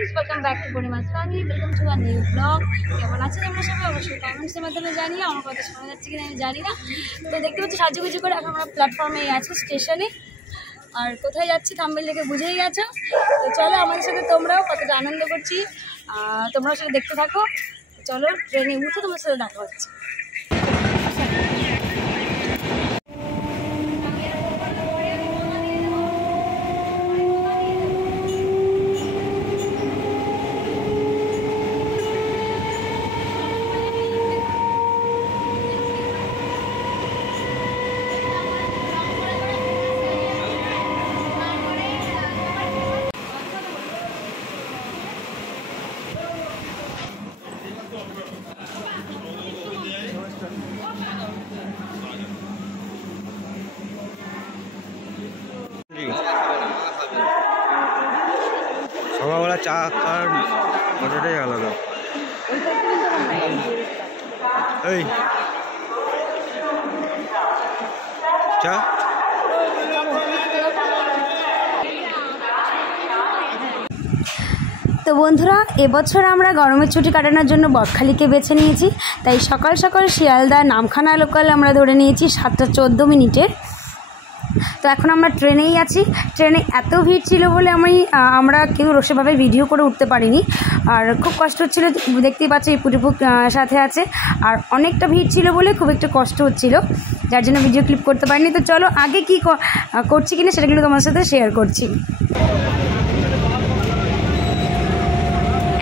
Friends welcome back to Purnima family welcome to a new blog. কেমন আছেন আমরা সবাই অবশ্যই কমেন্টসের মাধ্যমে জানিয়ে আমার কথা শোনা যাচ্ছে কিনা আমি জানি না। তো দেখতে পাচ্ছি সাজুগুজু করে এখন আমরা প্ল্যাটফর্মে আছি স্টেশনে, আর কোথায় যাচ্ছি থাম্বনেল দেখে বুঝেই গেছো। তো চলো আমাদের সাথে তোমরাও কতটা আনন্দ করছি তোমরাও সেটা দেখতে থাকো। চলো ট্রেনে উঠে তোমার সাথে দেখা হচ্ছে। সকালবেলা চা খাওয়ার মজাটাই আলাদা। এই চা তো বন্ধুরা, এবছর আমরা গরমের ছুটি কাটানোর জন্য বকখালিকে বেছে নিয়েছি। তাই সকাল সকাল শিয়ালদা নামখানা লোকাল আমরা ধরে নিয়েছি 7:14। তো এখন আমরা ট্রেনেই আছি। ট্রেনে এত ভিড় ছিল বলে আমরা কেউ সেভাবে ভিডিও করে উঠতে পারিনি, আর খুব কষ্ট হচ্ছিলো। দেখতেই পাচ্ছি এই পুটিপুক সাথে আছে, আর অনেকটা ভিড় ছিল বলে খুব একটু কষ্ট হচ্ছিল, যার জন্য ভিডিও ক্লিপ করতে পারিনি। তো চলো আগে কী করছি কিনা সেটাগুলো তোমার সাথে শেয়ার করছি।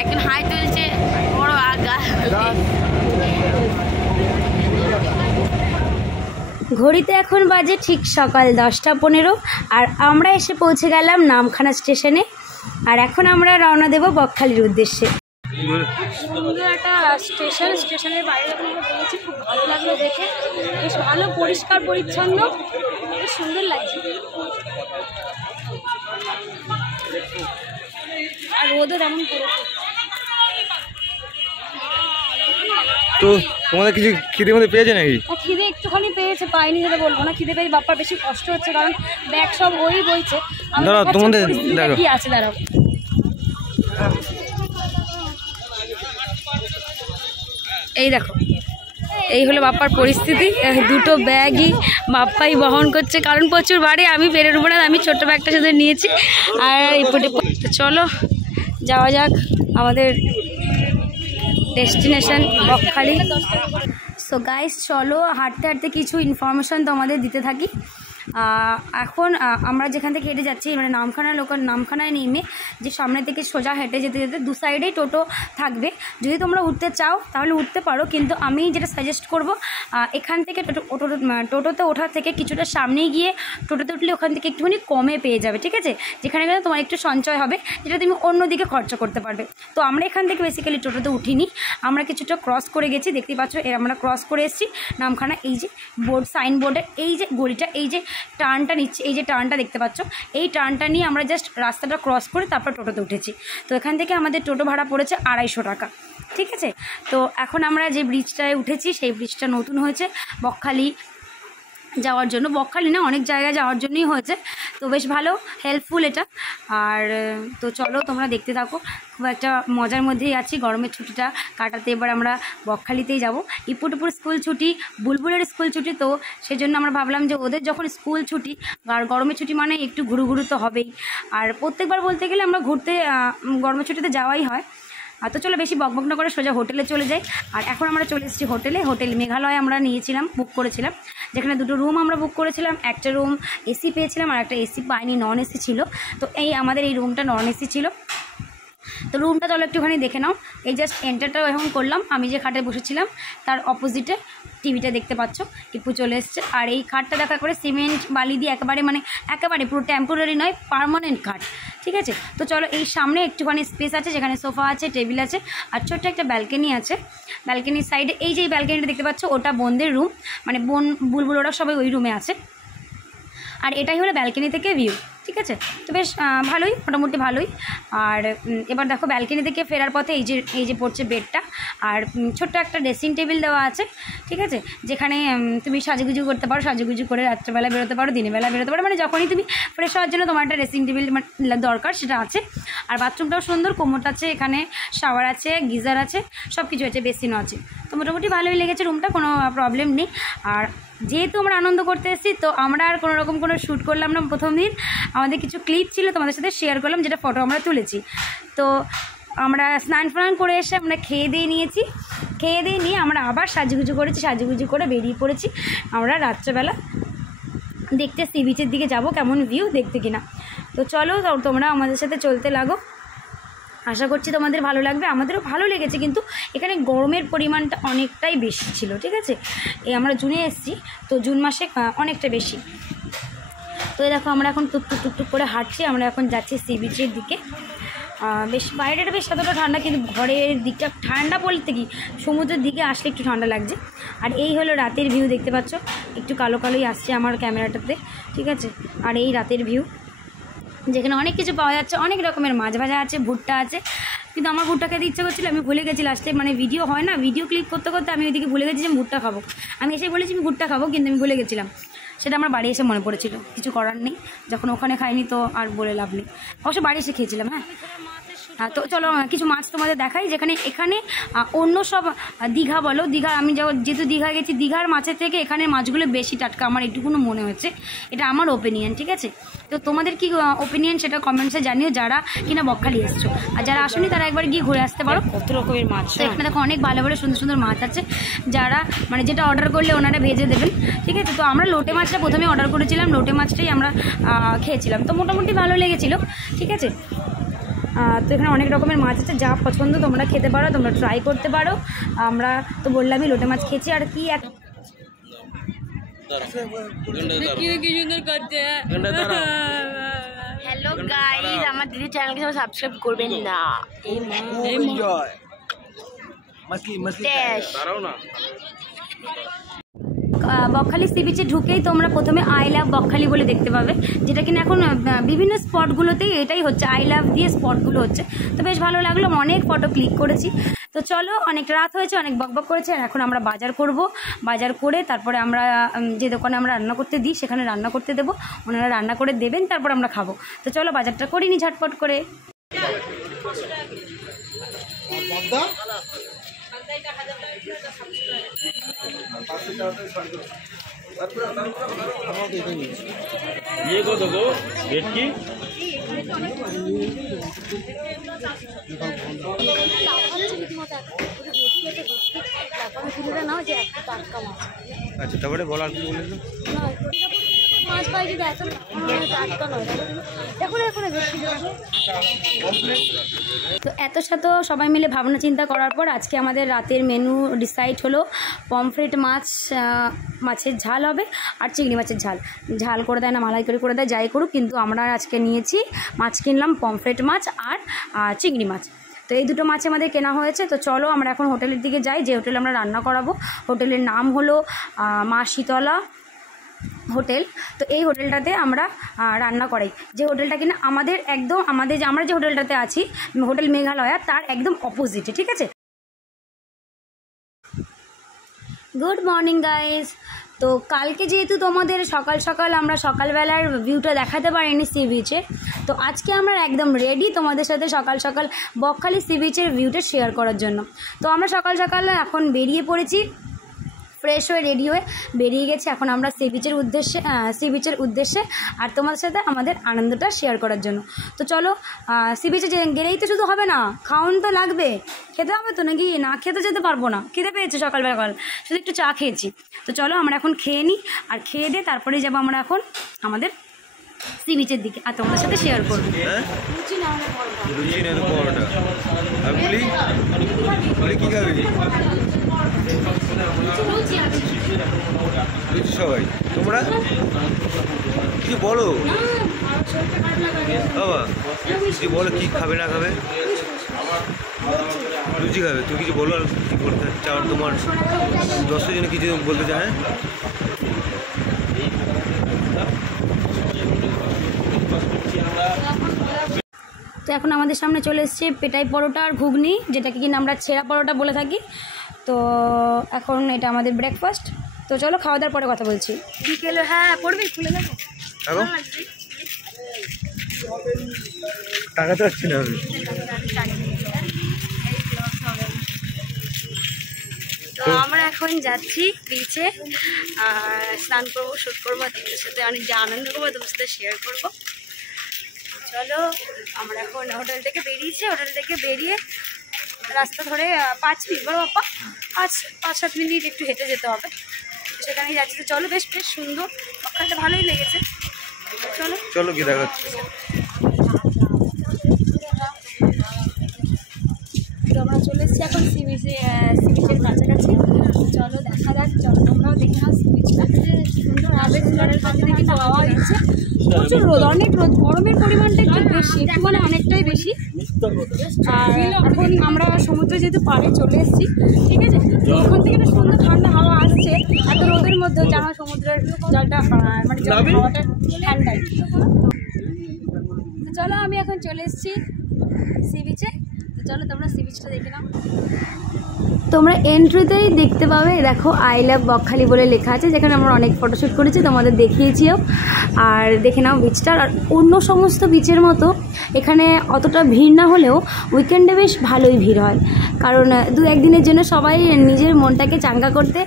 এখন হাই তুলছে বড় আগা। ঘড়িতে এখন বাজে ঠিক সকাল 10:15, আর আমরা এসে পৌঁছে গেলাম নামখানা স্টেশনে। আর এখন আমরা রওনা দেব বকখালির উদ্দেশ্যে। সুন্দর একটা স্টেশনের বাইরে আমরা পেয়েছি, খুব ভালো লাগলো দেখে। বেশ ভালো পরিষ্কার পরিচ্ছন্ন, বেশ সুন্দর লাগছে। আর রোদও তেমন পড়েছে। তো তোমাদের কিছু খিদে মধ্যে পেয়েছে নাকি? খিদে একটুখানি পেয়েছে, পাইনি যেটা বলবো না। খিদে পেয়ে বাপ্পার বেশি কষ্ট হচ্ছে, কারণ ব্যাগ সব ওই বইছে। দাঁড়াও তোমাদের দেখো কি আছে, দাঁড়াও। এই দেখো, এই হলো বাপ্পার পরিস্থিতি। দুটো ব্যাগই বাপ্পাই বহন করছে, কারণ প্রচুর বাড়ি, আমি বেরোর উপরে আমি ছোট্ট ব্যাগটা সাথে নিয়েছি। আর চলো যাওয়া যাক আমাদের ডেস্টিনেশন বকখালি। সো গাইস, চলো হাঁটতে হাঁটতে কিছু ইনফরমেশান তোমাদের দিতে থাকি। এখন আমরা যেখান থেকে হেঁটে যাচ্ছি, মানে নামখানায় নেমে যে সামনে থেকে সোজা হেঁটে যেতে যেতে দু সাইডেই টোটো থাকবে। যদি তোমরা উঠতে চাও তাহলে উঠতে পারো, কিন্তু আমি যেটা সাজেস্ট করব, এখান থেকে টোটোতে ওঠার থেকে কিছুটা সামনেই গিয়ে টোটোতে উঠলে ওখান থেকে একটুখানি কমে পেয়ে যাবে, ঠিক আছে? যেখানে গেলে তোমার একটু সঞ্চয় হবে, যেটা তুমি অন্যদিকে খরচা করতে পারবে। তো আমরা এখান থেকে বেসিক্যালি টোটোতে উঠিনি, আমরা কিছুটা ক্রস করে গেছি। দেখতেই পাচ্ছ আমরা ক্রস করে এসেছি নামখানা। এই যে সাইনবোর্ডের এই যে গলিটা, এই যে টার্নটা নিচ্ছে, এই যে টার্নটা দেখতে পাচ্ছ, এই টার্নটা নিয়ে আমরা জাস্ট রাস্তাটা ক্রস করে তারপর টোটোতে উঠেছি। তো এখান থেকে আমাদের টোটো ভাড়া পড়েছে 250 টাকা, ঠিক আছে? তো এখন আমরা যে ব্রিজটায় উঠেছি সেই ব্রিজটা নতুন হয়েছে বকখালি যাওয়ার জন্য, বকখালি না অনেক জায়গায় যাওয়ার জন্যই হয়েছে। তো বেশ ভালো হেল্পফুল এটা। আর তো চলো তোমরা দেখতে থাকো, খুব একটা মজার মধ্যেই আছি। গরমের ছুটিটা কাটাতে এবার আমরা বকখালিতেই যাব। ইপুটুপুর স্কুল ছুটি, বুলবুলের স্কুল ছুটি, তো সেজন্য আমরা ভাবলাম যে ওদের যখন স্কুল ছুটি আর গরমের ছুটি মানে একটু ঘুরু তো হবেই। আর প্রত্যেকবার বলতে গেলে আমরা ঘুরতে গরমের ছুটিতে যাওয়াই হয়। তো চলো বেশি বকবক না করে সোজা হোটেলে চলে যাই। আর এখন আমরা চলে এসেছি হোটেল মেঘালয় আমরা বুক করেছিলাম, যেখানে দুটো রুম আমরা বুক করেছিলাম। একটা রুম এসি পেয়েছিলাম, আর একটা এসি পাইনি, নন এসি ছিল। তো আমাদের এই রুমটা নন এসি ছিল। তো রুমটা চলো একটুখানি দেখে নাও। এই জাস্ট এন্টারটাও এখন করলাম, আমি যে খাটে বসেছিলাম তার অপোজিটে টিভিটা দেখতে পাচ্ছ, টিপু চলে এসছে। আর এই খাটটা দেখা করে সিমেন্ট বালি দিয়ে একেবারে পুরো টেম্পোরারি নয়, পার্মানেন্ট খাট, ঠিক আছে? তো চলো এই সামনে একটুখানি স্পেস আছে, যেখানে সোফা আছে, টেবিল আছে, আর ছোট্ট একটা ব্যালকনি আছে। ব্যালকনির সাইডে এই যে ব্যালকনিটা দেখতে পাচ্ছ, ওটা বোনদের রুম, মানে বুলবুল ওরা সবাই ওই রুমে আছে। আর এটাই হলো ব্যালকনি থেকে ভিউ, ঠিক আছে। তো বেশ ভালোই, মোটামুটি ভালোই। আর এবার দেখো ব্যালকনি থেকে ফেরার পথে এই যে পড়ছে বেডটা, আর ছোট্ট একটা ড্রেসিং টেবিল দেওয়া আছে, ঠিক আছে, যেখানে তুমি সাজুগুজু করতে পারো, সাজুগুজু করে রাত্রেবেলা বেরোতে পারো, দিনের বেলা বেরোতে পারো, মানে যখনই তুমি ফ্রেশ হওয়ার জন্য তোমার একটা ড্রেসিং টেবিল দরকার সেটা আছে। আর বাথরুমটাও সুন্দর, কোমোট আছে, এখানে শাওয়ার আছে, গিজার আছে, সব কিছু আছে, বেসিনও আছে। তো মোটামুটি ভালোই লেগেছে রুমটা, কোনো প্রবলেম নেই। আর যেহেতু আমরা আনন্দ করতে এসেছি, তো আমরা আর কোনো রকম কোনো শ্যুট করলাম না প্রথম দিন। আমাদের কিছু ক্লিপ ছিল তোমাদের সাথে শেয়ার করলাম, যেটা ফটো আমরা তুলেছি। তো আমরা স্নান ফান করে এসে আমরা খেয়ে দিয়ে নিয়েছি, খেয়ে দিয়ে নিয়ে আমরা আবার সাজুগুজু করেছি, সাজুগুজু করে বেরিয়ে পড়েছি আমরা রাত্রেবেলা দেখতে সি বিচের দিকে যাব, কেমন ভিউ দেখতে কিনা। তো চলো তোমরা আমাদের সাথে চলতে লাগো, আশা করছি তোমাদের ভালো লাগবে। আমাদেরও ভালো লেগেছে, কিন্তু এখানে গরমের পরিমাণটা অনেকটাই বেশি ছিল, ঠিক আছে। এই আমরা জুনে এসেছি, তো জুন মাসে অনেকটা বেশি। তো দেখো আমরা এখন টুকটুক টুকটুক করে হাঁটছি, আমরা এখন যাচ্ছি সি বিচের দিকে। বেশ বাইরেটা বেশ এতটা ঠান্ডা, কিন্তু ঘরের দিকটা ঠান্ডা বলতে কি সমুদ্রের দিকে আসলে একটু ঠান্ডা লাগছে। আর এই হলো রাতের ভিউ, দেখতে পাচ্ছ একটু কালো কালোই আসছে আমার ক্যামেরাটাতে, ঠিক আছে। আর এই রাতের ভিউ, যেখানে অনেক কিছু পাওয়া যাচ্ছে, অনেক রকমের মাছ ভাজা আছে, ভুট্টা আছে, কিন্তু আমার ভুট্টা খেতে ইচ্ছে করছিল, আমি ভুলে গেছি লাস্টে, মানে ভিডিও হয় না, ভিডিও ক্লিক করতে করতে আমি ওইদিকে ভুলে গেছি যে ভুট্টা খাবো। আমি এসে বলেছি আমি ভুট্টা খাবো, কিন্তু আমি ভুলে গেছিলাম, সেটা আমার বাড়ি এসে মনে পড়েছিল। কিছু করার নেই, যখন ওখানে খাইনি তো আর বলে লাভ নেই, অবশ্য বাড়ি এসে খেয়েছিলাম। হ্যাঁ, তো চলো কিছু মাছ তোমাদের দেখাই, যেখানে এখানে অন্য সব দীঘা বলো, দীঘা আমি যেহেতু দীঘা গেছি, দীঘার মাছের থেকে এখানে মাছগুলো বেশি টাটকা আমার এটুকুনো মনে হচ্ছে, এটা আমার ওপিনিয়ন, ঠিক আছে। তো তোমাদের কি ওপিনিয়ন সেটা কমেন্টসে জানিও, যারা কিনা বকখালি এসছো, আর যারা আসনি তারা একবার গিয়ে ঘুরে আসতে পারো। কত রকমের মাছ, তো এখানে দেখো অনেক ভালো ভালো সুন্দর সুন্দর মাছ আছে, যারা মানে যেটা অর্ডার করলে ওনারা ভেজে দেবেন, ঠিক আছে। তো আমরা লোটে মাছটা প্রথমে অর্ডার করেছিলাম, লোটে মাছটাই আমরা খেয়েছিলাম, তো মোটামুটি ভালো লেগেছিলো, ঠিক আছে। তো এখানে অনেক রকমের মাছ আছে, যা পছন্দ তোমরা খেতে পারো, তোমরা ট্রাই করতে পারো। আমরা তো বললামই লোটে মাছ খেয়েছি। আর কি হ্যালো গাইস, আমার দিদি চ্যানেলকে সবাই সাবস্ক্রাইব করবেন না। বকখালি সি বিচে ঢুকেই তোমরা প্রথমে আই লাভ বকখালি বলে দেখতে পাবে, যেটা কিনা এখন বিভিন্ন স্পটগুলোতেই এটাই হচ্ছে, আই লাভ দিয়ে স্পটগুলো হচ্ছে। তো বেশ ভালো লাগলো, অনেক ফটো ক্লিক করেছি। তো চলো, অনেক রাত হয়েছে, অনেক বকবক করেছে, আর এখন আমরা বাজার করব। বাজার করে তারপরে আমরা যে দোকানে আমরা রান্না করতে দিই সেখানে রান্না করতে দেবো, ওনারা রান্না করে দেবেন, তারপর আমরা খাবো। তো চলো বাজারটা করিনি ঝটপট করে। ये को दो वेट की আচ্ছা, তারপরে বল আর কি বলেন মাছ পাই যদি এত টাটকা নয়, তো এত সাথে সবাই মিলে ভাবনা চিন্তা করার পর আজকে আমাদের রাতের মেনু ডিসাইড হলো পমফ্রেট মাছের ঝাল হবে, আর চিংড়ি মাছের ঝাল করে দেয় না মালাই করে দেয়, যাই করুক, কিন্তু আমরা আজকে নিয়েছি মাছ, কিনলাম পমফ্রেট মাছ আর চিংড়ি মাছ। তো এই দুটো মাছ আমাদের কেনা হয়েছে। তো চলো আমরা এখন হোটেলের দিকে যাই, যে হোটেলে আমরা রান্না করাবো। হোটেলের নাম হলো মা শীতলা হোটেল। তো এই হোটেলটাতে আমরা রান্না করাই, যে হোটেলটা কিনা আমাদের একদম আমরা যে হোটেলটাতে আছি, হোটেল মেঘালয়া, তার একদম অপোজিটে, ঠিক আছে। Good morning guys. তো কালকে যেহেতু তোমাদের সকাল সকাল আমরা সকালবেলার ভিউটা দেখাতে পারিনি সি বিচে, তো আজকে আমরা একদম রেডি তোমাদের সাথে সকাল সকাল বকখালি সি বিচের ভিউটা শেয়ার করার জন্য। তো আমরা সকাল সকাল এখন বেরিয়ে পড়েছি, ফ্রেশ হয়ে রেডি হয়ে বেরিয়ে গেছি এখন আমরা সি বিচের উদ্দেশ্যে আর তোমাদের সাথে আমাদের আনন্দটা শেয়ার করার জন্য। তো চলো, সি বিচে গেলেই তো শুধু হবে না, খাওয়ান তো লাগবে, খেতে হবে তো, নাকি না খেতে যেতে পারবো না, খেতে পেয়েছে সকালবেলা শুধু একটু চা খেয়েছি। তো চলো আমরা এখন খেয়ে নিই, আর খেয়ে দিয়ে তারপরেই যাবো আমরা এখন আমাদের সি বিচের দিকে, আর তোমাদের সাথে শেয়ার করবো। সবাই তোমরা কিছু বলো বাবা, কিছু বলো কি খাবে না খাবে। লুচি খাবে, তুমি কিছু বলো, আর কি করতে চাও তোমার 10 জন কিছু বলতে চায়। ব্রেকফাস্ট করছি আমরা। তো এখন আমাদের সামনে চলে এসছে পেটাই পরোটা আর ঘুগনি, যেটাকে কিনা আমরা ছেঁড়া পরোটা বলে থাকি। তো এখন এটা আমাদের ব্রেকফাস্ট। তো চলো খাওয়া দাওয়ার পরে কথা বলছি। বিকেলে হ্যাঁ পড়বি, খুলে দেবো টাকা তো আসছি না আমি। তো আমরা এখন যাচ্ছি বিচে, স্নান করবো, শ্যুট করবো, তোমাদের সাথে অনেক যে আনন্দ করবো তোমার সাথে শেয়ার করবো। চলো আমরা এখন হোটেল থেকে বেরিয়েছি, হোটেল থেকে বেরিয়ে রাস্তা ধরে 5 মিনিট বলো বাপ্পা, 5-7 মিনিট একটু হেঁটে যেতে হবে, সেখানেই যাচ্ছি। তো চলো, বেশ বেশ সুন্দর, ওখানটা ভালোই লেগেছে। চলো চলো কি দেখাচ্ছি। তো আমরা চলে এসেছি এখন সি বিচের কাছাকাছি। চলো দেখা যাক, চলো তোমরাও দেখে নাও সি বিচটা সুন্দর। আবেগ ফ্লোরের কাছে দেখি হাওয়া দিচ্ছে, প্রচুর রোদ, অনেক রোদ, গরমের পরিমাণটা একটু বেশি, একটু মানে অনেকটাই বেশি। আর এখন আমরা সমুদ্রে যেহেতু পাড়ে চলে এসেছি, ঠিক আছে, তো ওখান থেকে একটা সুন্দর ঠান্ডা হাওয়া আসছে। এত রোদের মধ্যেও জানো সমুদ্রের জলটা মানে হাওয়াটা ঠান্ডাই। চলো আমি এখন চলে এসেছি সি বিচে। চলো তোমরা সি বিচটা দেখে নাও। তোমরা এন্ট্রিতেই দেখতে পাবে, দেখো আই লাভ বকখালি বলে লেখা আছে, যেখানে আমরা অনেক ফটোশ্যুট করেছি, তোমাদের দেখিয়েছিও। আর দেখে নাও বিচটা। আর অন্য সমস্ত বিচের মতো এখানে অতটা ভিড় না হলেও উইকেন্ডে বেশ ভালোই ভিড় হয়, কারণ 2-1 দিনের জন্য সবাই নিজের মনটাকে চাঙ্গা করতে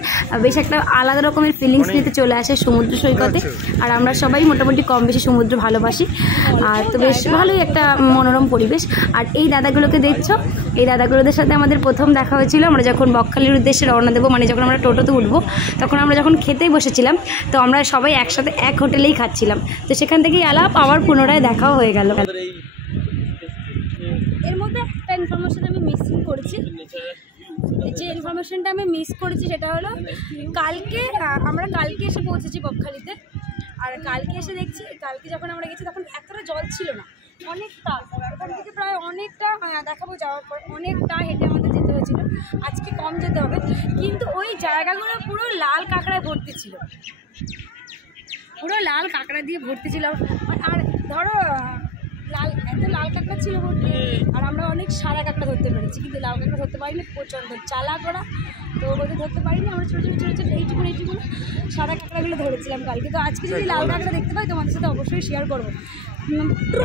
বেশ একটা আলাদা রকমের ফিলিংস নিতে চলে আসে সমুদ্র সৈকতে। আর আমরা সবাই মোটামুটি কম বেশি সমুদ্র ভালোবাসি, আর তো বেশ ভালোই একটা মনোরম পরিবেশ। আর এই দাদাগুলোকে দেখছো, এই দাদাগুলোদের সাথে আমাদের প্রথম দেখা হয়েছিল আমরা যখন বকখালির উদ্দেশ্যে রওনা দেবো, মানে যখন আমরা টোটোতে উঠবো, তখন আমরা যখন খেতেই বসেছিলাম, তো আমরা সবাই একসাথে এক হোটেলেই খাচ্ছিলাম। তো সেখান থেকেই আলাপ, আবার পুনরায় দেখাও হয়ে গেল। এর মধ্যে একটা ইনফরমেশন আমি মিসিং করেছি, যে ইনফরমেশনটা আমি মিস করেছি সেটা হলো আমরা কালকে এসে পৌঁছেছি বকখালিতে। আর কালকে এসে দেখছি, কালকে যখন আমরা গেছি তখন এতটা জল ছিল না, অনেকটা ওখান থেকে প্রায় অনেকটা দেখাবো, যাওয়ার পর অনেকটা হেঁটে আমাদের যেতে হয়েছিল। আজকে কম যেতে হবে, কিন্তু ওই জায়গাগুলো পুরো লাল কাঁকড়ায় ভর্তি ছিল, পুরো লাল কাঁকড়া দিয়ে ভর্তি ছিল। আর ধরো এত লাল কাঁকড়া ছিল ভর্তি, আর আমরা অনেক সাদা কাঁকড়া ধরতে পেরেছি, কিন্তু লাল কাঁকড়া ধরতে পারিনি, প্রচণ্ড চালাক ওরা, তো ওদের ধরতে পারিনি। আমরা ছোটো ছোটো এইটুকুন সাদা কাঁকড়াগুলো ধরেছিলাম কালকে। তো আজকে যদি লাল কাঁকড়া দেখতে পাই তোমাদের সাথে অবশ্যই শেয়ার করবো।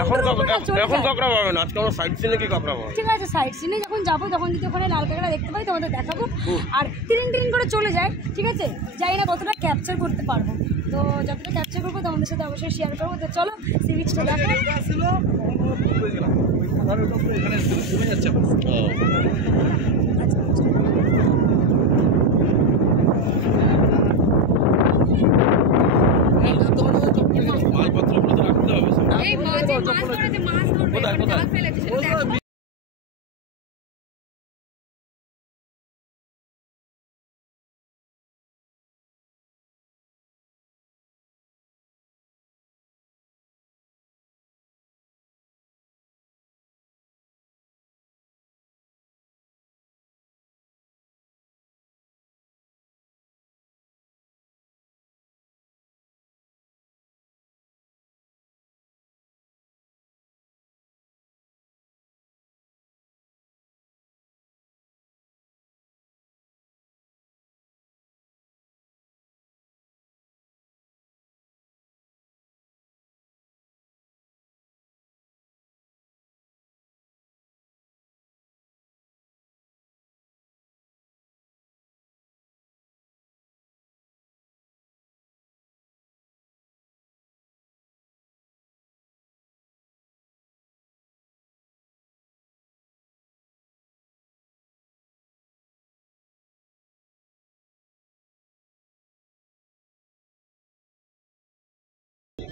এখন কাঁকড়া পাবে না, আজকে আমরা সাইড সিনে কি কাঁকড়া পাবো। ঠিক আছে, সাইড সিনে যখন যাবো তখন যদি ওখানে লাল কাঁকড়া দেখতে পাই তোমাদের দেখাবো। আর তিরিং করে চলে যায়, ঠিক আছে, জানি না কতটা ক্যাপচার করতে পারবো, তো যতটা ক্যাপচার করবো তোমাদের সাথে অবশ্যই শেয়ার করবো। তো চলো সি বিচটা দেখো। মালপত্রগুলো তো রাখতে হবে। এই মাছ ধরেছে, মাছ ধরবে, জাল ফেলেছে, সেটা দেখো।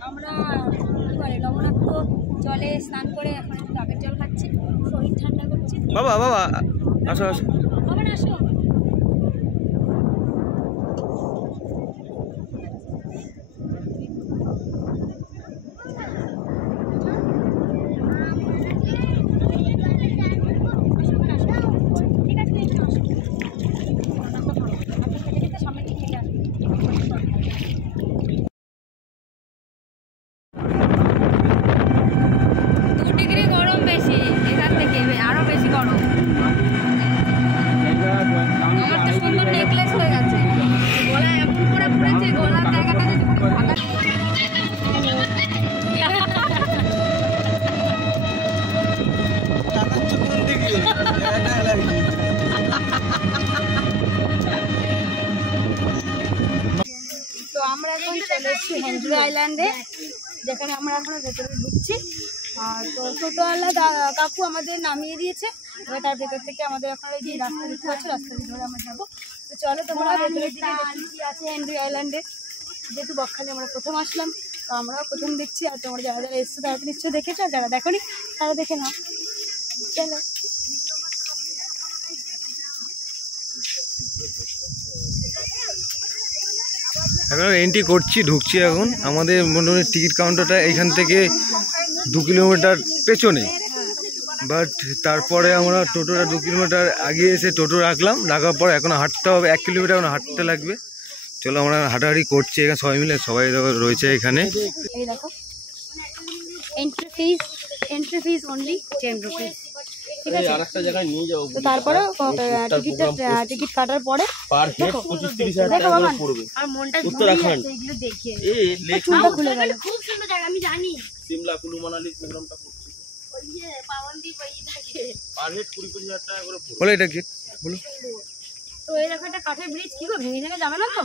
আমরা কী বলে লবণাক্ত জলে স্নান করে এখন একটু ডাবের জল খাচ্ছি, শরীর ঠান্ডা করছি। বাবা আসো আসো। বাবা আসো। ঠিক আছে, সামনে ঠিক আছে। আমরা এখন চলে এসেছি হেনরি আইল্যান্ডে, যেখানে আমরা এখন ভেতরে ঢুকছি। তো টোটোওয়ালা কাকু আমাদের নামিয়ে দিয়েছে, এবার তার ভেতর থেকে আমাদের এখন এই যে রাস্তা দেখতে পাচ্ছি, রাস্তা ধরে আমরা যাবো। তো চলো তোমরা ভেতরের দিকে দেখি কি আছে হেনরি আইল্যান্ডে। যেহেতু বকখালি আমরা প্রথম আসলাম, তো আমরাও প্রথম দেখছি। আর তোমরা যারা যারা এসছো তারা তো নিশ্চয়ই দেখেছো, আর যারা দেখোনি তারা দেখে নাও। চলো এখন এন্ট্রি করছি, ঢুকছি। এখন আমাদের মোটামুটি টিকিট কাউন্টারটা এখান থেকে 2 কিলোমিটার পেছনে, বাট তারপরে আমরা টোটোটা 2 কিলোমিটার আগে এসে টোটো রাখার পর এখন হাঁটতে হবে, 1 কিলোমিটার এখন হাঁটতে লাগবে। চলো আমরা হাঁটাহাঁটি করছি এখানে সবাই মিলে, সবাই রয়েছে এখানে। এই দেখো এন্ট্রি ফিস অনলি 10 রুপিস, ঠিক আছে। আরেকটা জায়গায় নিয়ে যাবো, তো তারপরে টিকিট কাটার পরে পার হেড 25-30 হাজার টাকা করে পড়বে। আর মনটা উত্তরাখণ্ড এগুলো দেখিয়ে এই লেক চুলটা খুলে গেল। খুব সুন্দর জায়গা, আমি জানি। সিমলা কুলু মানালি প্রোগ্রামটা করছি, ওই যে পাবনদীপ ওই থাকে। পার হেড 20-25 হাজার টাকা করে পড়বে। বলো এটা কি বলো। তো এরকম একটা কাঠের ব্রিজ, কি গো ভেঙে ভেঙে যাবে না তো?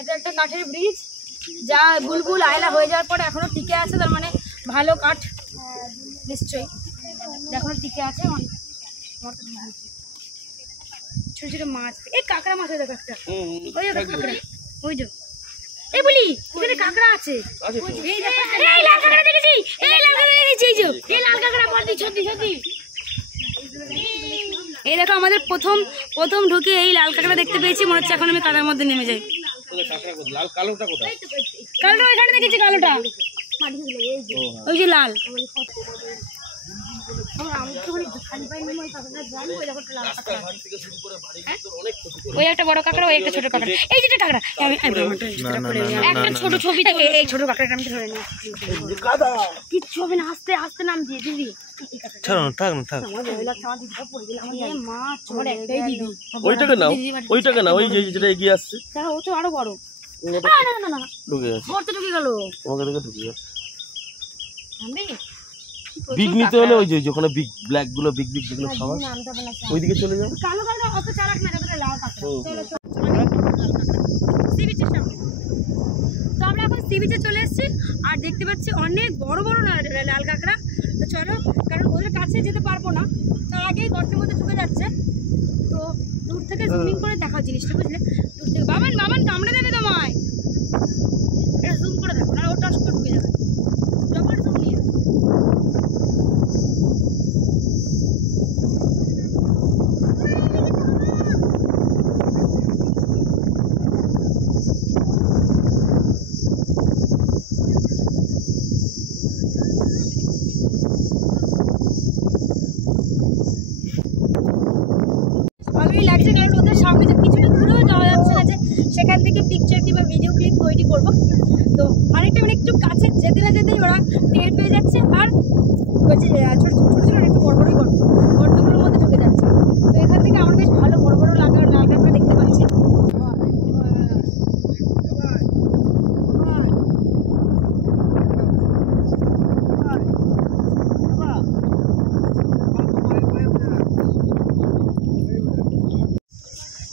এটা একটা কাঠের ব্রিজ, যা বুলবুল আয়লা হয়ে যাওয়ার পরে এখনো টিকে আছে, তার মানে ভালো কাঠ নিশ্চয়ই, এখনো টিকে আছে। ছোট ছোট মাছ, এই কাঁকড়া মাছ দেখো একটা, ওই কাঁকড়া, ওই যে এই বলি এখানে কাঁকড়া আছে। এই লাল কাঁকড়া দেখেছি, এই লাল কাঁকড়া দেখেছি, এই লাল কাঁকড়া পড়তি সত্যি সত্যি। এই দেখো আমাদের প্রথম ঢুকে এই লাল কাঁকড়া দেখতে পেয়েছি, মনে হচ্ছে এখন আমি কাঁটার মধ্যে নেমে যাই। লাল কালোটা কোথায়? কালোটা ওইখানে দেখেছি, কালোটা ওই যে লাল। ওই একটা বড় কাঁকড়া, ওই একটা ছোট কাঁকড়া, এই যেটা কাঁকড়া, একটা ছোট ছবি, এই ছোট কাঁকড়াটা আমি ধরে নিই। কিচ্ছু হবে না, আস্তে আস্তে নাম দিয়ে দিদি। ওইটাকে না, ওই যেটা এগিয়ে আসছে, ও তো আরো বড়। ঢুকে যাচ্ছে, ঢুকে গেল, তোমাকে দেখে ঢুকে যাচ্ছে। বিগ নিতে হলে ওই যে ওখানে বিগ ব্ল্যাক গুলো, বিগ যেগুলো খাওয়া, ওইদিকে চলে যাও। কালো কাঁকড়া অত চালাক না, যতটা লাল কাঁকড়া। সি বিচের সামনে। তো আমরা এখন সি বিচে চলে এসেছি, আর দেখতে পাচ্ছি অনেক বড় বড় লাল কাঁকড়া। তো চলো, কারণ ওদের কাছে যেতে পারবো না, তার আগেই গর্তের মধ্যে ঢুকে যাচ্ছে। তো দূর থেকে জুমিং করে দেখাও জিনিসটা, বুঝলে? দূর থেকে বাবান কামড়ে দেবে তোমায়, এটা জুম করে দেখো না, ও টস করে ঢুকে যাবে। ডবল জুম নিয়ে ভালোই লাগছে, কারণ ওদের সামনে যে কিছুটা দূরেও যাওয়া যাচ্ছে না, যে সেখান থেকে পিকচার কিংবা ভিডিও ক্লিপ তৈরি করবো। তো আরেকটা মানে একটু কাছে যেতে না যেতেই ওরা টের পেয়ে যাচ্ছে, আর ওই যে ছোটো ছোটো একটু বড় বড়ই গর্তগুলোর মধ্যে ঢুকে যাচ্ছে। তো এখান থেকে আমরা বেশ ভালো বড় বড় লাল কাঁকড়া দেখতে পাচ্ছি।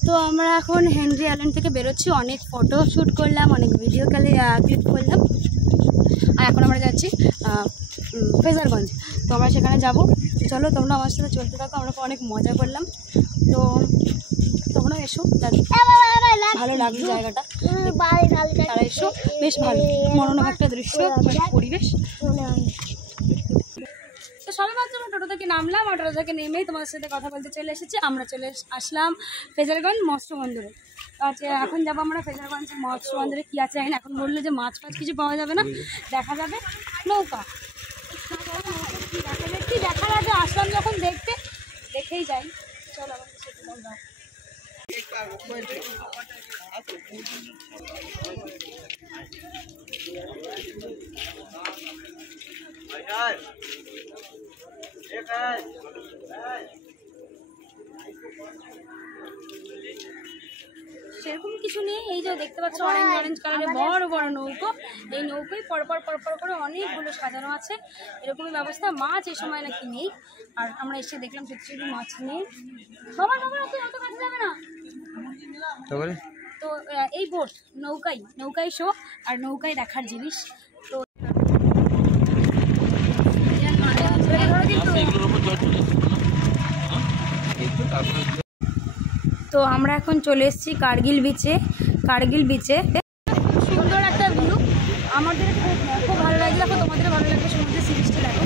তো আমরা এখন হেনরি আইল্যান্ড থেকে বেরোচ্ছি, অনেক ফটো শ্যুট করলাম, অনেক ভিডিও ক্লিপ করলাম, আর এখন আমরা যাচ্ছি ফ্রেজারগঞ্জ। তো আমরা সেখানে যাব। চলো তোমরা আমার সাথে চলতে থাকো, আমরা অনেক মজা করলাম। তো তোমরা এসো, ভালো লাগবে জায়গাটা, তারা এসো, বেশ ভালো মনোরম একটা দৃশ্য, পরিবেশ। তো সবাই মাত্র টোটো থেকে নামলাম, আর টোটো থেকে নেমেই তোমার সাথে কথা বলতে চলে এসেছি। আমরা চলে আসলাম ফ্রেজারগঞ্জ মৎস্য বন্দরে। আচ্ছা, এখন যাবো আমরা ফ্রেজারগঞ্জ মৎস্য বন্দরে। কী আছে এখন বললো যে মাছ ফাছ কিছু পাওয়া যাবে না, দেখা যাবে নৌকা। দেখার আগে আসলাম যখন দেখতে, দেখেই যাই। চলো আমাদের সাথে তোমরা। সেরকম কিছু নেই, এই যে দেখতে পাচ্ছ অরেঞ্জ কালারের বড় বড় নৌকো, এই নৌকোয় পরপর করে অনেকগুলো সাজানো আছে, এরকমই ব্যবস্থা। মাছ এই সময় নাকি নেই, আর আমরা এসে দেখলাম সত্যি মাছ নেই। সবার অত কাছে যাবে না। তো এই বোট নৌকাই শো আর নৌকায় দেখার জিনিস। তো আমরা এখন চলে এসেছি কার্গিল বিচে। সুন্দর একটা ভিউ, আমাদের খুব ভালো লাগছে। দেখো তোমাদের ভালো লাগবে, সমুদ্রের সি বিচটা দেখো।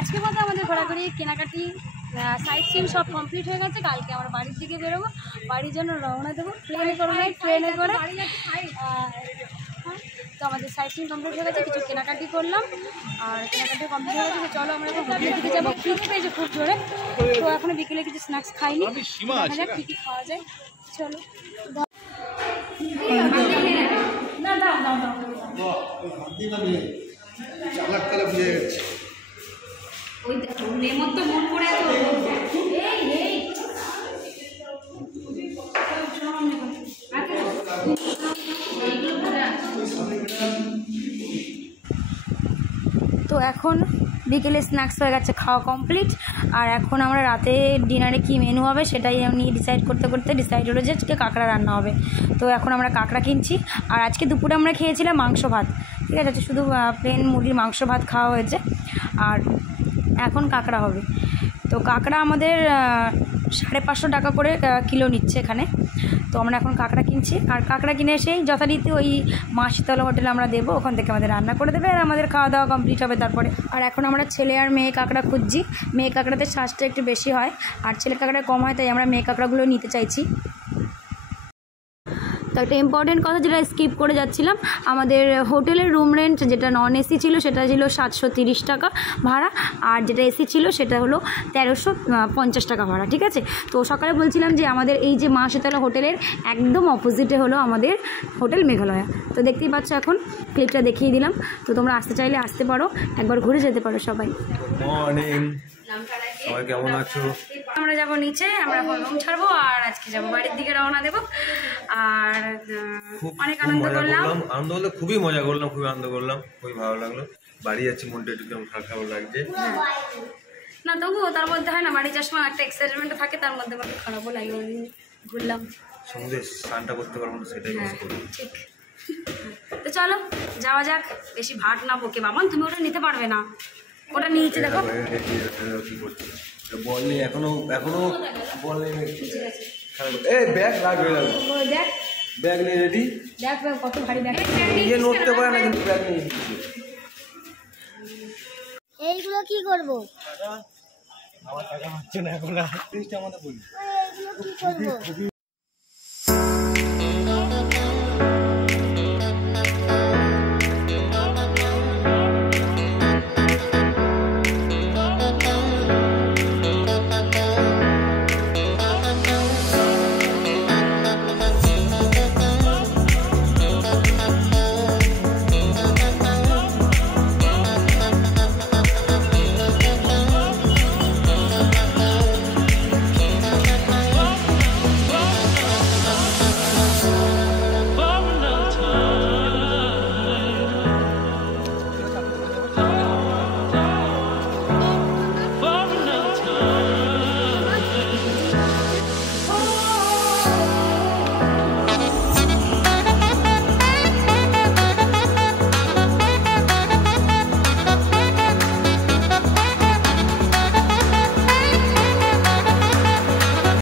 আজকে মতো আমাদের ঘোরাঘুরি কেনাকাটি সাইট সিন সব কমপ্লিট হয়ে গেছে। কালকে আমরা বাড়ির দিকে বেরোবো, বাড়ির জন্য রওনা দেবো ট্রেনে করে। তো আমাদের সাইট সিন কমপ্লিট হয়ে গেছে, কিছু কেনাকাটি করলাম আর কেনাকাটি কমপ্লিট হয়ে গেছে। চলো আমরা এখন হোটেলের দিকে যাবো, খিদে পেয়েছে খুব জোরে। তো এখনো বিকেলে কিছু স্ন্যাক্স খাইনি, দেখা যাক কী কী খাওয়া যায়। চলো ওই দেখো লেমন তো মন করে তো এখন বিকেলে স্ন্যাক্স হয়ে গেছে, খাওয়া কমপ্লিট। আর এখন আমরা রাতে ডিনারে কি মেনু হবে সেটাই নিয়ে ডিসাইড ডিসাইড হলো যে আজকে কাঁকড়া রান্না হবে। তো এখন আমরা কাঁকড়া কিনছি। আর আজকে দুপুরে আমরা খেয়েছিলাম মাংস ভাত, ঠিক আছে, শুধু প্লেন মুরগির মাংস ভাত খাওয়া হয়েছে। আর এখন কাঁকড়া হবে। তো কাঁকড়া আমাদের 550 টাকা করে কিলো নিচ্ছে এখানে। তো আমরা এখন কাঁকড়া কিনছি, আর কাঁকড়া কিনে এসেই যথারীতি ওই মা শীতলা হোটেলে আমরা দেবো, ওখান থেকে আমাদের রান্না করে দেবে আর আমাদের খাওয়া দাওয়া কমপ্লিট হবে তারপরে। আর এখন আমরা ছেলে আর মেয়ে কাঁকড়া খুঁজছি। মেয়ে কাঁকড়াতে শ্বাসটা একটু বেশি হয় আর ছেলে কাঁকড়া কম হয়, তাই আমরা মেয়ে কাঁকড়াগুলো নিতে চাইছি। তো একটা ইম্পর্টেন্ট কথা যেটা স্কিপ করে যাচ্ছিলাম, আমাদের হোটেলের রুম রেন্ট যেটা নন এসি ছিল সেটা ছিল 730 টাকা ভাড়া, আর যেটা এসি ছিল সেটা হলো 1350 টাকা ভাড়া, ঠিক আছে। তো সকালে বলছিলাম যে আমাদের এই যে মা শীতলা হোটেলের একদম অপোজিটে হলো আমাদের হোটেল মেঘালয়া। তো দেখতেই পাচ্ছ, এখন ক্লিপটা দেখিয়ে দিলাম। তো তোমরা আসতে চাইলে আসতে পারো, একবার ঘুরে যেতে পারো সবাই। মর্নিং, সবাই কেমন আছো? আমরা যাবো নিচে, আমরা এখন রুম ছাড়বো আর আজকে যাবো বাড়ির দিকে রওনা দেবো। আর অনেক আনন্দ করলাম, খুবই মজা করলাম, খুবই আনন্দ করলাম, খুবই ভালো লাগলো। বাড়ি যাচ্ছি, মনটা একটু কেমন খারাপ লাগছে না, তবুও তার মধ্যে হয় না, বাড়ি যাওয়ার সময় একটা এক্সাইটমেন্ট থাকে, তার মধ্যে একটু খারাপও লাগে। ঘুরলাম, সমুদ্রে স্নানটা করতে পারবো না, সেটাই ঠিক। তো চলো যাওয়া যাক, বেশি ভাট না বকে। বাবান তুমি ওটা নিতে পারবে না, ওটা নিচে দেখো কি করছি। বল নেই এখনো বল নেই, এই ব্যাগ লাগবে, দেখ ব্যাগ নেই, রেডি দেখ কত ভারী ব্যাগ, নিজে নড়তে পারে না কিন্তু ব্যাগ নেই। এইগুলো কি করবো? আমার টাকা হচ্ছে না এখন, আমাদের বলি এইগুলো কি করবো?